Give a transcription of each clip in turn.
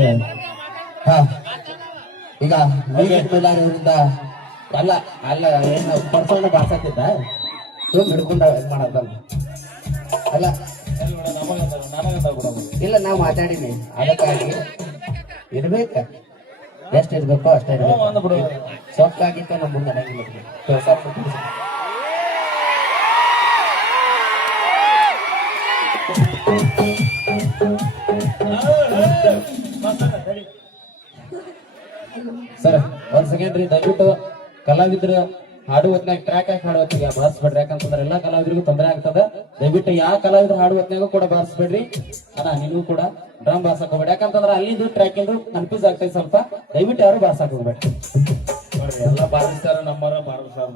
ಏನು ಹಾ ಈಗ ಮೇಲಾದ್ರಿಂದ ಅಲ್ಲ ಅಲ್ಲ ಏನು ಪಡ್ಸೋಣ ಬಾರ್ಸತ್ತಿದ್ದ ಹಿಡ್ಕೊಂಡ ಮಾಡದಲ್ಲ ಅಲ್ಲ ಇಲ್ಲ ನಾವು ಮಾತಾಡೀನಿ ಅದಕ್ಕಾಗಿ ಇರ್ಬೇಕ ಎಷ್ಟು ಇರ್ಬೇಕೋ ಅಷ್ಟೇ ಇರ್ಬೇಕು ಸೊಕ್ಕಾಗಿತ್ತು ನಮ್ಮ ಮುಂದೆ ಸರ್ ಒಂದ್ ಸೆಕೆಂಡ್ ರೀ ದಯವಿಟ್ಟು ಕಲಾವಿದ್ರು ಹಾಡು ಹೊತ್ನಾಗ ಟ್ರ್ಯಾಕ್ ಹಾಕಿ ಹಾಡು ಹೊತ್ತಿಗೆ ಬಾರಿಸ್ಬೇಡ್ರಿ ಯಾಕಂತಂದ್ರೆ ಎಲ್ಲಾ ಕಲಾವಿದರಿಗೂ ತೊಂದರೆ ಆಗ್ತದ ದಯವಿಟ್ಟು ಯಾವ ಕಲಾವಿದ್ರು ಹಾಡು ಹೊತ್ನಾಗೂ ಕೂಡ ಬಾರಿಸ್ಬೇಡ್ರಿ ಅಣ್ಣ ನೀವು ಕೂಡ ಡ್ರಮ್ ಬಾರ್ಸಕ್ ಹೋಗ್ಬೇಡಿ ಯಾಕಂತಂದ್ರೆ ಅಲ್ಲಿಂದು ಟ್ರ್ಯಾಕ್ ಇಂದು ಕನ್ಫ್ಯೂಸ್ ಆಗ್ತದೆ ಸ್ವಲ್ಪ ದಯವಿಟ್ಟು ಯಾರು ಬಾರ್ಸಕ್ ಹೋಗ್ಬೇಡ್ರಿ ಎಲ್ಲ ಬಾರಿಸ್ತಾರ ನಮ್ಮರ ಬಾರಿಸ್ತಾರ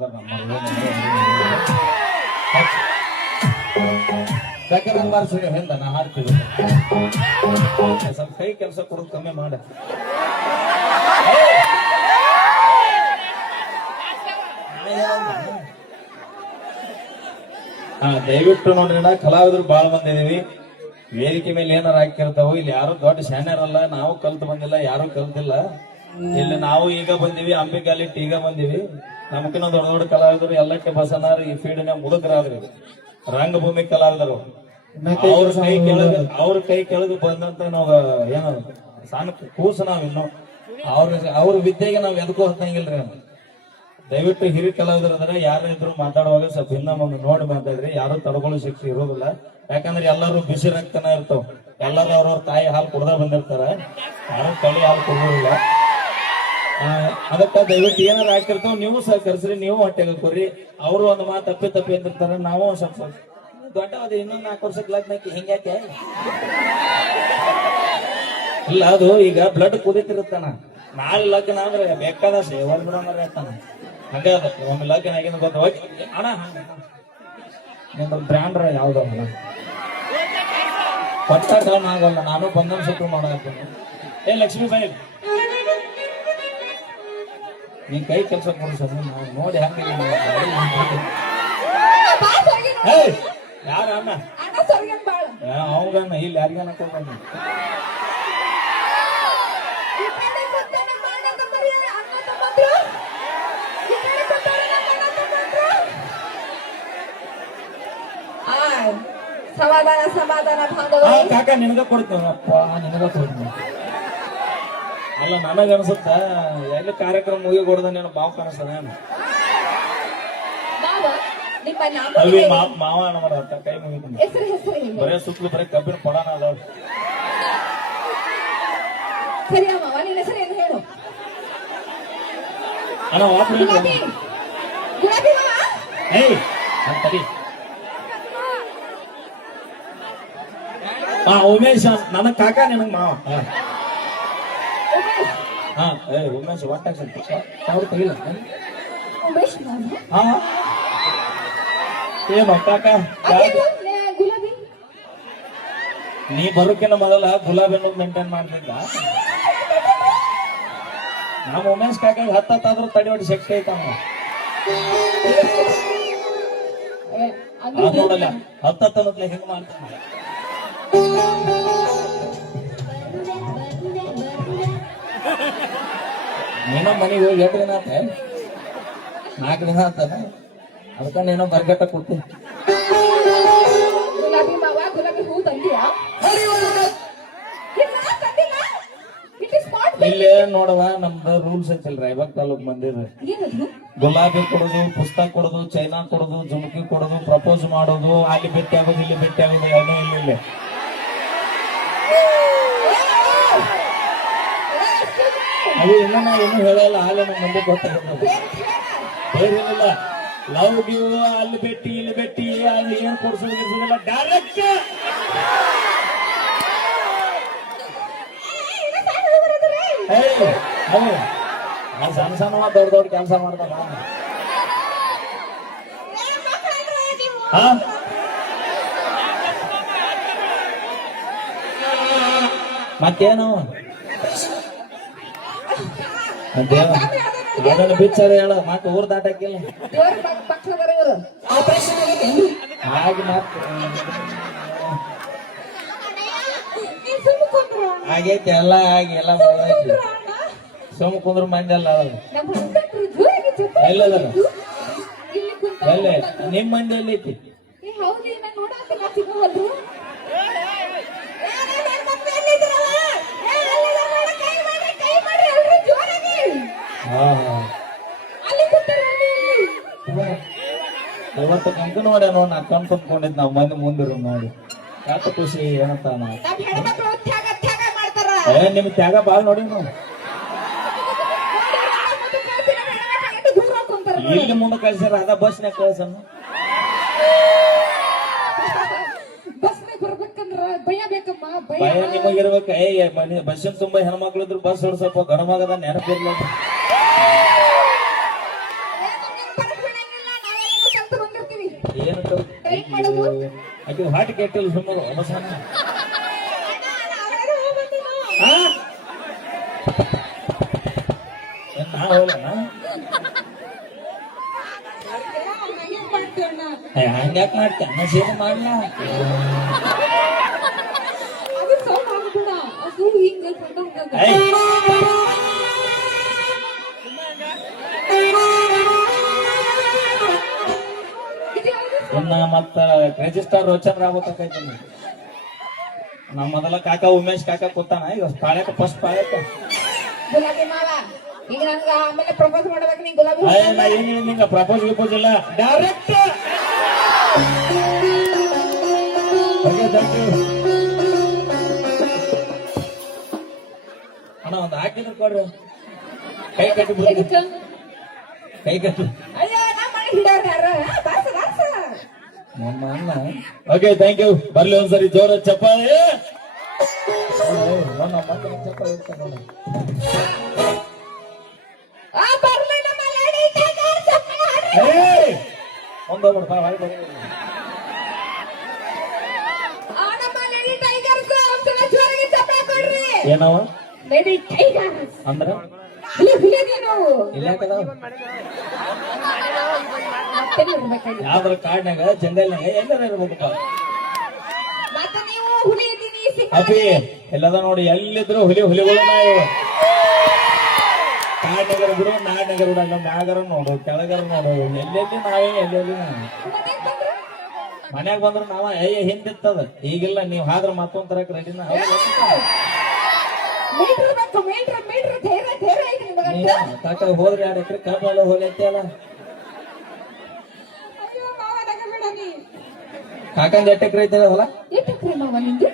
ಬೇಕಾದ್ರೆ ಬಾರಿಸ್ರಿ ಹಿಂದ ನಾ ಹಾಡ್ತೀವಿ ಸ್ವಲ್ಪ ಕೈ ಕೆಲಸ ಕೊಡೋದು ಕಮ್ಮಿ ಮಾಡ ದಯವಿಟ್ಟು ನೋಡ್ರಿ ಕಲಾವಿದ್ರು ಬಾಳ ಬಂದಿದೀವಿ ವೇದಿಕೆ ಮೇಲೆ ಏನಾರ ಹಾಕಿರ್ತಾವ ಇಲ್ಲಿ ಯಾರು ದೊಡ್ಡ ಶಾನ್ಯರಲ್ಲ ನಾವು ಕಲ್ತು ಬಂದಿಲ್ಲ ಯಾರು ಕಲ್ತಿಲ್ಲ ಇಲ್ಲಿ ನಾವು ಈಗ ಬಂದಿವಿ ಅಂಬಿಕಾಲಿಟ್ ಈಗ ಬಂದಿವಿ ನಮ್ಕಿನ್ನ ದೊಡ್ಡ ದೊಡ್ಡ ಕಲಾವಿದರು ಎಲ್ಲಕ್ಕೆ ಬಸನಾರ ಈ ಫೀಲ್ಡ್ನ ಮುದುಕರಾದ್ರಿ ರಂಗಭೂಮಿ ಕಲಾವಿದರು ಅವ್ರ ಕೈ ಕೆಳಗೆ ಬಂದಂತ ನಾವು ಏನು ಸಣ್ಣ ಕೂಸು ನಾವ್ ಇನ್ನು ಅವ್ರ ವಿದ್ಯೆಗೆ ನಾವ್ ಎದಕ್ಕೂ ಹತ್ತಂಗಿಲ್ರಿ ದಯವಿಟ್ಟು ಹಿರಿಯ ಕಲಾವಿದರು ಅಂದ್ರೆ ಯಾರಿದ್ರು ಮಾತಾಡುವಾಗ ಸ್ವಲ್ಪ ಇನ್ನ ಒಂದು ನೋಡಿ ಮಾತಾಡ್ರಿ ಯಾರು ತಡ್ಕೊಳ್ಳೋ ಶಿಕ್ಷೆ ಇರೋದಿಲ್ಲ ಯಾಕಂದ್ರೆ ಎಲ್ಲರೂ ಬಿಸಿ ರಕ್ತನ ಇರ್ತಾವ ಎಲ್ಲರೂ ಅವ್ರವ್ರ ತಾಯಿ ಹಾಲು ಕುಡ್ದ ಬಂದಿರ್ತಾರ ಯಾರು ತಳಿ ಹಾಲು ಕುಡಿಯೋದಿಲ್ಲ ಅದಕ್ಕ ದಯವಿಟ್ಟು ಏನಾರು ಹಾಕಿರ್ತಾವ ನೀವು ಸಹಕರಿಸ್ರಿ ನೀವು ಹೊಟ್ಟೆಗೆ ಕೊರ್ರಿ ಅವರು ಒಂದು ಮಾತು ತಪ್ಪಿ ಅಂದಿರ್ತಾರ ನಾವು ಸ್ವಲ್ಪ ದೊಡ್ಡ ಇನ್ನೊಂದು 4 ವರ್ಷಕ್ಕೆ ಲಗ್ನಕ್ಕೆ ಹಿಂಗ್ಯಾಕೆ ಇಲ್ಲ ಅದು ಈಗ ಬ್ಲಡ್ ಕುದಿತಿರುತ್ತಾನ ನಾಳೆ ಲಗ್ನ ಅಂದ್ರೆ ಬೇಕಾದ ಸೇವಲ್ ಬಿಡೋಣ ಹೇಳ್ತಾನ ಹಂಗ ಒಮ್ಮೆ ಲಗ್ನ ಆಗಿನ ಗೊತ್ತ ಅಣ್ಣ ನಿಮ್ಮ ಬ್ರ್ಯಾಂಡ್ರ ಯಾವ್ದಲ್ಲ ಪಟ್ಟ ಆಗಲ್ಲ ನಾನು ಬಂಧನ ಸೂತ್ರ ಮಾಡಾಕ್ತೀನಿ ಏ ಲಕ್ಷ್ಮೀಬಾಯಿ ನೀನ್ ಕೈ ಕೆಲಸ ಕೊಡ್ಸೋದು ನಾವು ನೋಡಿ ಹಂಗೆ ಯಾರ ಅಣ್ಣ ಅವಂಗಣ್ಣ ಇಲ್ಲಿ ಯಾರಿಗಣ್ಣ ಕೊಡ್ಬಂದ ಸಮಾಧಾನ ಸಮಾಧಾನ ಕಾಕ ನಿನಗ ಕೊಡ್ತೀವಪ್ಪ ನಿನಗ ಕೊಡ್ತೀನಿ ಅಲ್ಲ ನನಗ ಅನ್ಸುತ್ತ ಎಲ್ಲಿ ಕಾರ್ಯಕ್ರಮ ಮುಗಿ ಕೊಡದ ನೀನು ಬಾವು ಕಾಣಿಸ್ತದ ಅಲ್ಲಿ ಮಾವ ನಮ್ಮರ ಕೈ ಮುಗಿತೀನಿ ಬರೇ ಸುತ್ತಲೂ ಬರೀ ಕಬ್ಬಿನ ಪಡಾನ ಅದಾವ ಅಣ್ಣ ಏಯ್ ಅಂತಡಿ ಉಮೇಶ್ ನನಗ್ ಕಾಕ ನಿನಗ್ ಮಾವ ಉಮೇಶ್ ಒಟ್ಟಾಗ ಅವ್ರು ತೆಗಿಲ್ಲ ಏನು ಕಾಕ ನೀ ಬರೋಕಿನ ಮೊದಲ ಗುಲಾಬಿ ಅನ್ನೋದು ಮೇಂಟೈನ್ ಮಾಡ್ತಿದ್ದ ನಮ್ಮ ಉಮೇಶ್ ಕಾಕ ಹತ್ತಾದ್ರೂ ತಡಿ ಹೊಡಿ ಶಕ್ತಿ ಐತವ ನೋಡಲ್ಲ ಹತ್ತನ್ನೋದ್ಲೆ ಹೆಂಗ್ ಮಾಡ್ತಾನ ನೀನೋ ಮನೆಗೆ ಹೋಗಿ 8 ದಿನ ಆತ 4 ದಿನ ಆತಾನ ಅದಕ್ಕ ನೀನೋ ಬರ್ಗಟ್ಟ ಕೊಡ್ತೀನಿ ಇಲ್ಲೇ ನೋಡವ ನಮ್ದು ರೂಲ್ಸ್ ಐತಿಲ್ರ ಇವಾಗ ತಾಲೂಕ್ ಮಂದಿರ ಗುಲಾಬಿ ಕೊಡೋದು ಪುಸ್ತಕ ಕೊಡೋದು ಚೈನಾ ಕೊಡೋದು ಜುಮ್ಕಿ ಕೊಡೋದು ಪ್ರಪೋಸ್ ಮಾಡೋದು ಅಲ್ಲಿ ಭೇಟಿ ಆಗೋದು ಇಲ್ಲಿ ಭೇಟಿ ಆಗೋದು ಏನೋ ಇಲ್ಲ ಅದು ಇನ್ನೂ ನಾ ಏನು ಹೇಳಲ್ಲ ಹಾಲೆ ನಮ್ಮ ಮಂದಿ ಗೊತ್ತಾಗೋದು ಏನಿಲ್ಲ ಲವ್ ಗಿವ್ ಅಲ್ಲಿ ಭೇಟಿ ಇಲ್ಲಿ ಭೇಟಿ ಅಲ್ಲಿ ಏನ್ ಕೊಡ್ಸೋದಿಲ್ಲ ಡೈರೆಕ್ಟ್ ಸಣ್ಣ ಸಣ್ಣ ದೊಡ್ಡ ಕೆಲಸ ಮಾಡ್ತಾನ ಮತ್ತೇನು ಅದನ್ನು ಬಿಚ್ಚಾರ ಹೇಳ ಮತ್ತೆ ಊರ್ ದಾಟಕ್ಕಿಲ್ಲ ಹಾಗೆ ಆಗೈತಿ ಎಲ್ಲ ಆಗಿ ಎಲ್ಲ ಬರ್ತೈತಿ ಸುಮ್ ಕುಂದ್ರ ಮಂದಿ ಅಲ್ಲ ಅವ್ರು. ನಮ್ಮ ಹೆಣ್ಮಕ್ಳು ಜೋರಾಗಿ ಚಪ್ಪಾಳೆ ಎಲ್ಲದಾರ ಇಲ್ಲಿ ಕುಂತ ಎಲ್ಲೇ ನಿಮ್ ಮಂದಿ ಎಲ್ಲಿ ಐತಿ ಏ ಹೌದು ನಾನು ನೋಡಾಕಲ್ಲ ಸಿಗವಲ್ರು ಹಾ ಹಾ ಅಲ್ಲಿ ಕೂತಾರ ಅಲ್ಲಿ ಇವತ್ತು ಕಂಕಣ ಮಾಡ್ಯ ನೋಡ್ ನಾ ಕಣ್ ತುಂಬ್ಕೊಂಡಿದ್ ನಾವ್ ಮಂದಿ ಮುಂದಿರು ನೋಡಿ ಯಾಕ ಖುಷಿ ಏನಂತ ನಮ್ಮ ಹೆಣ್ಮಕ್ಳು ತ್ಯಾಗ ತ್ಯಾಗ ಮಾಡ್ತಾರ ನಿಮ್ ತ್ಯಾಗ ಬಾಳ್ ನೋಡಿ ನಾವು ದೂರ ಕುಂತಾರ ಇಲ್ಲಿ ಮುಂದೆ ಕಳ್ಸ್ಯಾರ ಅದ ಬಸ್ನ್ಯಾಗ ಕಳ್ಸಮ್ಮ ಬಸ್ನಾಗ ಬರ್ಬೇಕಂದ್ರ ಭಯ ಬೇಕಮ್ಮ ಭಯ ಭಯ ನಿಮಗಿರ್ಬೇಕ ಮನೆ ಬಸ್ಸಿನ ತುಂಬಾ ಹೆಣ್ಮಕ್ಳು ಇದ್ರು ಬಸ್ ಹೊಡ್ಸಪ್ಪ ಗಣಮಗದ ನೆನಪಿರ್ಲ ಏನು ಆಕೆ ಹಾಟಿ ಕೆಟ್ಟಿಲ್ಲ ಸುಮ್ಮನೆ ಬಸ್ ನಾ ಹೋಗಲ್ಲ ಹಂಗ್ಯಾಕ್ ಮಾಡ್ತೆ ಅನ್ನ ಸೇರಿ ಮಾಡ್ಲ ಅದು ಸೌಂಡ್ ಆಗ್ಬಿಡ ಅದು ಹಿಂಗ ಐ ಇನ್ನ ಮತ್ತ ರಿಜಿಸ್ಟರ್ ರೋಚನ್ ಆಗ್ಬೇಕಾಯ್ತು ನಮ್ಮ ಮೊದಲ ಕಾಕ ಉಮೇಶ್ ಕಾಕ ಕೂತಾನ ಈಗ ಪಾಳ್ಯಕ ಫಸ್ಟ್ ಪಾಳ್ಯಕ ಗುಲಾಬಿ ಮಾವ ಈಗ ನಂಗ ಆಮೇಲೆ ಪ್ರಪೋಸ್ ಮಾಡ್ಬೇಕು ನೀ ಗುಲಾಬಿ ನಾ ಏನಿಲ್ಲ ನಿಂಗ ಪ್ರಪೋಸ್ ಗಿಪೋಸ್ ಇಲ್ಲ ಡೈರೆಕ್ಟ್ ಅಣ್ಣ ಒಂದು ಹಾಕಿದ್ರು ಕೊಡ್ರಿ ಕೈ ಕಟ್ಟಿ ಬಿಡ್ರಿ ಕೈ ಕಟ್ಟಿ ಅಯ್ಯೋ ನಾ ಮಾಡಿ ಹಿಡೋರ್ ಯಾರು ಬಾಸ ಬಾಸ ನಮ್ಮ ಅಣ್ಣ ಓಕೆ ಥ್ಯಾಂಕ್ ಯು ಬರ್ಲಿ ಒಂದ್ಸರಿ ಜೋರ ಚಪ್ಪಾಳೆ ಚಪ್ಪಾಳೆ ಆ ಬರ್ಲಿ ನಮ್ಮ ಲೇಡಿ ಟೈಗರ್ ಚಪ್ಪಾಳೆ ಒಂದೋಗ್ಬಿಡ್ತಾ ಆ ನಮ್ಮ ಲೇಡಿ ಟೈಗರ್ಸ್ ಒಂದ್ಸಲ ಜೋರಾಗಿ ಚಪ್ಪಾಳೆ ಕೊಡ್ರಿ ಏನವ ಲೇಡಿ ಟೈಗರ್ಸ್ ಅಂದ್ರ ಹುಲಿ ಹುಲಿ ನೀನು ಇಲ್ಲ ಮತ್ತೆ ಇರ್ಬೇಕಾಗಿ ಯಾವ್ದ್ರ ಕಾಡ್ನಾಗ ಜಂಗಲ್ನಾಗ ಎಲ್ಲರ ಇರ್ಬೇಕಪ್ಪ ಮತ್ತೆ ನೀವು ಹುಲಿ ಇದ್ದೀನಿ ಅಪಿ ಎಲ್ಲದ ನೋಡಿ ಎಲ್ಲಿದ್ರು ಹುಲಿಗಳು ನಾವು ಕಾಡ್ನಗರ ಬಿಡು ನಾಡ್ನಗರ ಬಿಡ ಮ್ಯಾಗರ ನೋಡು ಕೆಳಗರ ನೋಡು ಎಲ್ಲೆಲ್ಲಿ ನಾವೇ ಎಲ್ಲೆಲ್ಲಿ ನಾವು ಮನ್ಯಾಗ ಬಂದ್ರು ನಾವ ಹಿಂದಿತ್ತದ ಈಗಿಲ್ಲ ನೀವ್ ಹಾದ್ರ ಮತ್ತೊಂದ್ ತರಕ್ ರೆಡಿನ ಮೀಟರ್ ಬೇಕು ಮೀಟರ್ ಮೀಟರ್ ಧೈರ್ಯ ಧೈರ್ಯ ಐತಿ ನಿಮಗಂತ ಕಾಕ ಹೋದ್ರಿ 2 ಎಕರೆ ಕಾಪಲ್ಲ ಹೋಗೈತಿ ಅಲ್ಲ ಅಯ್ಯೋ ಮಾವ ನಗಬೇಡ ನೀ ಕಾಕಂದ್ 8 ಎಕರೆ ಐತೆ ಹೊಲ ಎಷ್ಟು ಎಕರೆ ಮಾವ ನಿಂದು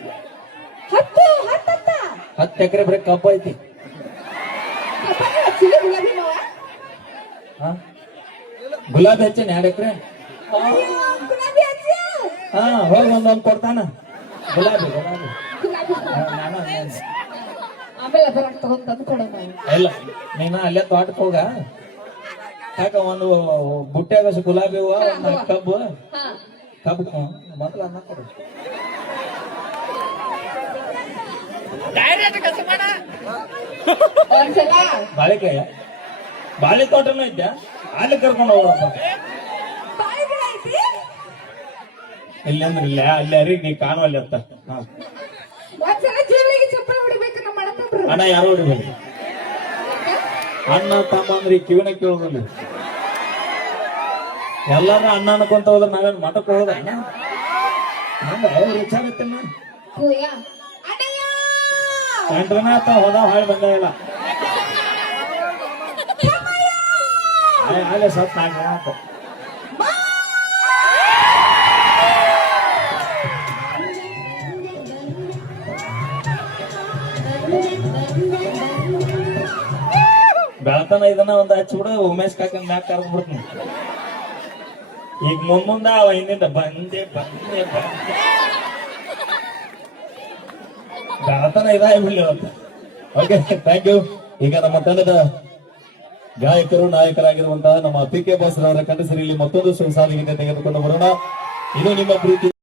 10 ಎಕರೆ ಬರೀ ಕಬ್ಬು ಐತಿ ಚಿಲಿ ಗುಲಾಬಿ ಮಾವ ಹಾ ಗುಲಾಬಿ ಹಚ್ಚೇನೆ 2 ಎಕರೆ ಗುಲಾಬಿ ಹಚ್ಚು ಹಾ ಹೋಗಿ ಒಂದೊಂದು ಕೊಡ್ತಾನ ಗುಲಾಬಿ ಗುಲಾಬಿ ಗುಲಾಬಿ ನಾನು ಆಮೇಲೆ ಬರಕ್ ತಗೊಂಡ್ ತಂದು ಕೊಡೋಣ ಇಲ್ಲ ನೀನ ಅಲ್ಲೇ ತೋಟಕ್ಕೆ ಹೋಗ ಕಾಕ ಒಂದು ಬುಟ್ಟ್ಯಾಗ ಗುಲಾಬಿ ಹೂವ ಒಂದು ಕಬ್ಬು ಹಾ ಕಬ್ಬು ಮೊದಲ ಅನ್ನ ಕೊಡು ಒಂದ್ಸಲ ಬಾಳೆಕಾಯ ಬಾಳೆ ತೋಟನೂ ಇದ್ಯಾ ಅಲ್ಲಿ ಕರ್ಕೊಂಡು ಹೋಗಪ್ಪ ಬಾಯಿಗಳ ಐತಿ ಇಲ್ಲಿ ಅಂದ್ರೆ ಇಲ್ಲ ಅಲ್ಲಿ ಅರಿ ನೀ ಕಾಣುವಲ್ಲಿ ಅಂತ ಹಾ ಒಂದ್ಸಲ ಜೀವನಿಗೆ ಚಪ್ಪಲ್ ಹೊಡಿಬೇಕು ನಮ್ಮ ಅಣ್ಣತಂಬ್ರು ಅಣ್ಣ ಯಾರು ಹೊಡಿಬೇಕು ಅಣ್ಣ ತಮ್ಮ ಅಂದ್ರೆ ಕಿವಿನ ಕೇಳೋದಿಲ್ಲ ಎಲ್ಲಾರು ಅಣ್ಣ ಅನ್ಕೊಂತ ಹೋದ್ರೆ ನಾವೇನ್ ಮಠಕ್ಕೆ ಹೋದ ರುಚಾಗತ್ತೇನ ಕೂಯ ಅಣ್ಣಯ್ಯ ಕಂಡ್ರನ ಹೋದ ಹಾಳು ಬಂದ ಇಲ್ಲ ಅಲ್ಲೇ ಸತ್ ನಾಲ್ಕು ಅಂತ ಬೆಳತನ ಇದನ್ನ ಒಂದ್ ಹಚ್ಚಿಬಿಡು ಉಮೇಶ್ ಕಾಕನ್ ಮ್ಯಾಕ್ ಕರ್ದ್ ಬಿಡ್ತೀನಿ ಈಗ ಮುಂದ ಅವ ಹಿಂದಿಂದ ಬಂದೆ ಬಂದೆ ಬಂದೆ ಬೆಳತನ ಇದಾಗ್ಬಿಡ್ಲಿ ಅವತ್ತು ಓಕೆ ಥ್ಯಾಂಕ್ ಯು ಈಗ ನಮ್ಮ ತಂಡದ ಗಾಯಕರು ನಾಯಕರಾಗಿರುವಂತಹ ನಮ್ಮ ಪಿ ಕೆ ಬಾಸ್ ರವರ ಕಂಠಸಿರಿಯಲ್ಲಿ ಮತ್ತೊಂದು ಸಾಲಿಗೆ ತೆಗೆದುಕೊಂಡು ಬರೋಣ ಇದು ನಿಮ್ಮ ಪ್ರೀತಿ